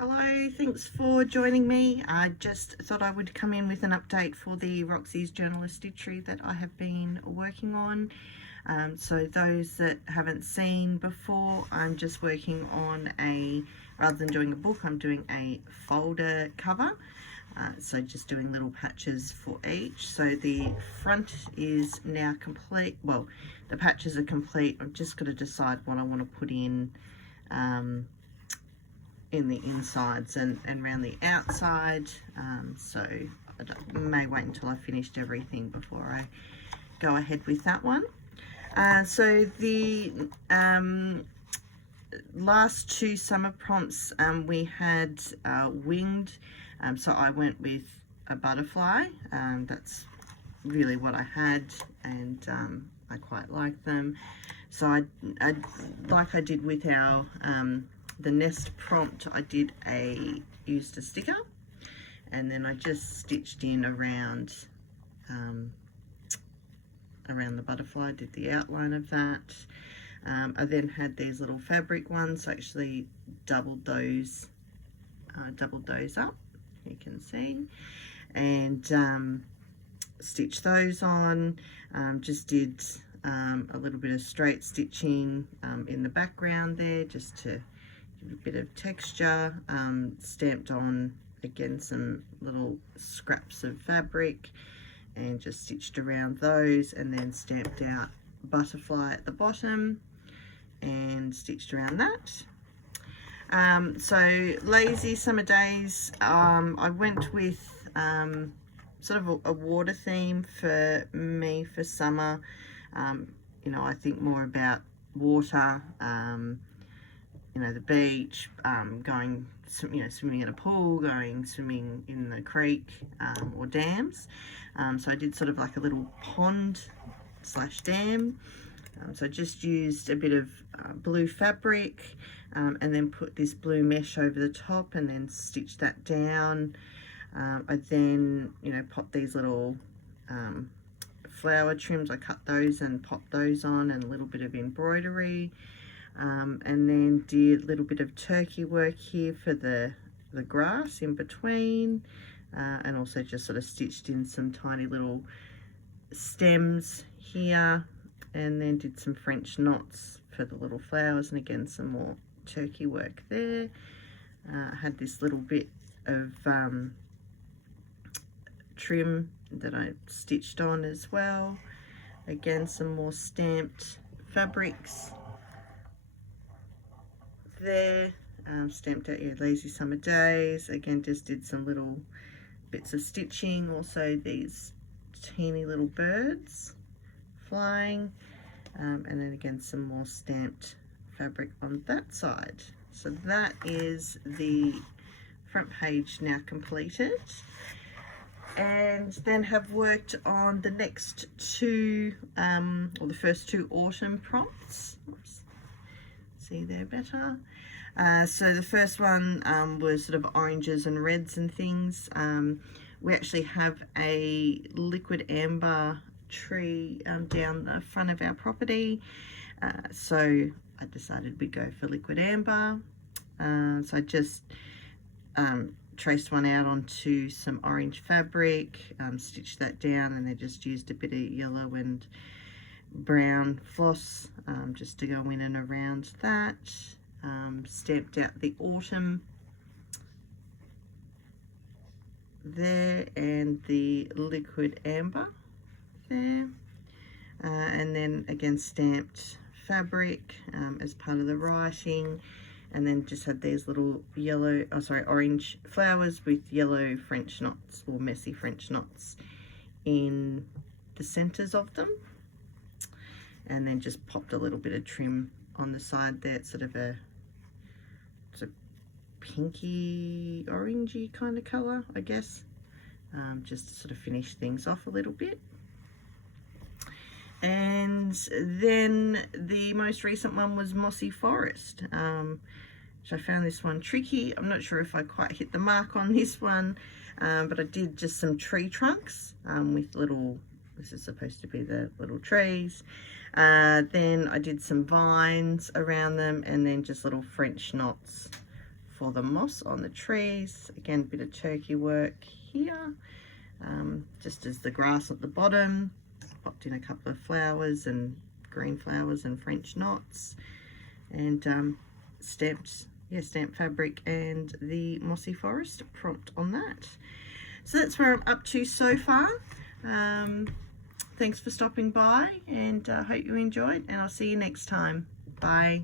Hello, thanks for joining me. I just thought I would come in with an update for the Roxy's Journalist Stitchery that I have been working on. So those that haven't seen before, I'm just working on rather than doing a book, I'm doing a folder cover. So just doing little patches for each. So the front is now complete. Well, the patches are complete. I've just got to decide what I want to put in the insides and around the outside. So I may wait until I've finished everything before I go ahead with that one. So the last two summer prompts we had winged, so I went with a butterfly. That's really what I had, and I quite like them. So I like I did with our the nest prompt, I used a sticker, and then I just stitched in around the butterfly, did the outline of that. I then had these little fabric ones, so actually doubled those up, you can see, and stitched those on. Just did a little bit of straight stitching in the background there, just to give a bit of texture. Stamped on again some little scraps of fabric and just stitched around those, and then stamped out butterfly at the bottom and stitched around that. So lazy summer days, I went with sort of a water theme for me for summer. You know, I think more about water, you know, the beach, going, you know, swimming in a pool, going swimming in the creek or dams. So I did sort of like a little pond slash dam. So I just used a bit of blue fabric and then put this blue mesh over the top and then stitched that down. I then, you know, popped these little flower trims. I cut those and popped those on, and a little bit of embroidery. And then did a little bit of turkey work here for the grass in between, and also just sort of stitched in some tiny little stems here, and then did some French knots for the little flowers, and again some more turkey work there. I had this little bit of trim that I stitched on as well. Again, some more stamped fabrics there. Stamped out your lazy summer days. Again, just did some little bits of stitching. Also these teeny little birds flying, and then again some more stamped fabric on that side. So that is the front page now completed, and then have worked on the next two, or the first two autumn prompts. Oops. See there better. So the first one was sort of oranges and reds and things. We actually have a liquid amber tree down the front of our property, so I decided we'd go for liquid amber. So I just traced one out onto some orange fabric, stitched that down, and then just used a bit of yellow and brown floss just to go in and around that. Stamped out the autumn there and the liquid amber there, and then again stamped fabric as part of the writing, and then just had these little orange flowers with yellow French knots, or messy French knots, in the centers of them, and then just popped a little bit of trim on the side there. It's sort of a pinky orangey kind of color, I guess, just to sort of finish things off a little bit. And then the most recent one was Mossy Forest, which I found this one tricky. I'm not sure if I quite hit the mark on this one, but I did just some tree trunks with little, this is supposed to be the little trees. Then I did some vines around them, and then just little French knots for the moss on the trees. Again, a bit of turkey work here, just as the grass at the bottom. Popped in a couple of flowers and green flowers and French knots, and stamped fabric and the mossy forest prompt on that. So that's where I'm up to so far. Thanks for stopping by, and I hope you enjoyed, and I'll see you next time. Bye.